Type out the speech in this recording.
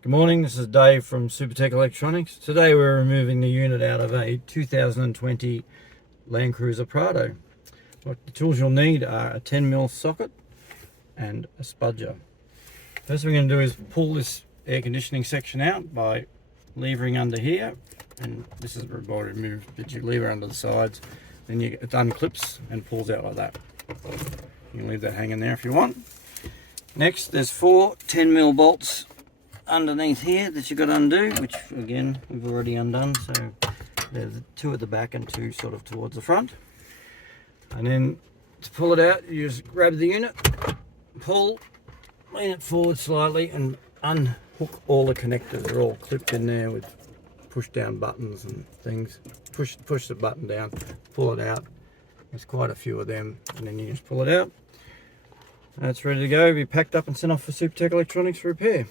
Good morning, this is Dave from Supertech Electronics. Today we're removing the unit out of a 2020 Land Cruiser Prado. What the tools you'll need are a 10mm socket and a spudger. First thing we're going to do is pull this air conditioning section out by levering under here, and this is where I removed, but you lever under the sides, then it unclips and pulls out like that. You can leave that hanging there if you want. Next, there's 4 10mm bolts underneath here that you've got to undo, which again we've already undone, so there's 2 at the back and 2 sort of towards the front. And then to pull it out, you just grab the unit, pull, lean it forward slightly and unhook all the connectors. They're all clipped in there with push down buttons and things. Push the button down, pull it out. There's quite a few of them, and then you just pull it out. That's ready to go, be packed up and sent off for Supertech Electronics for repair.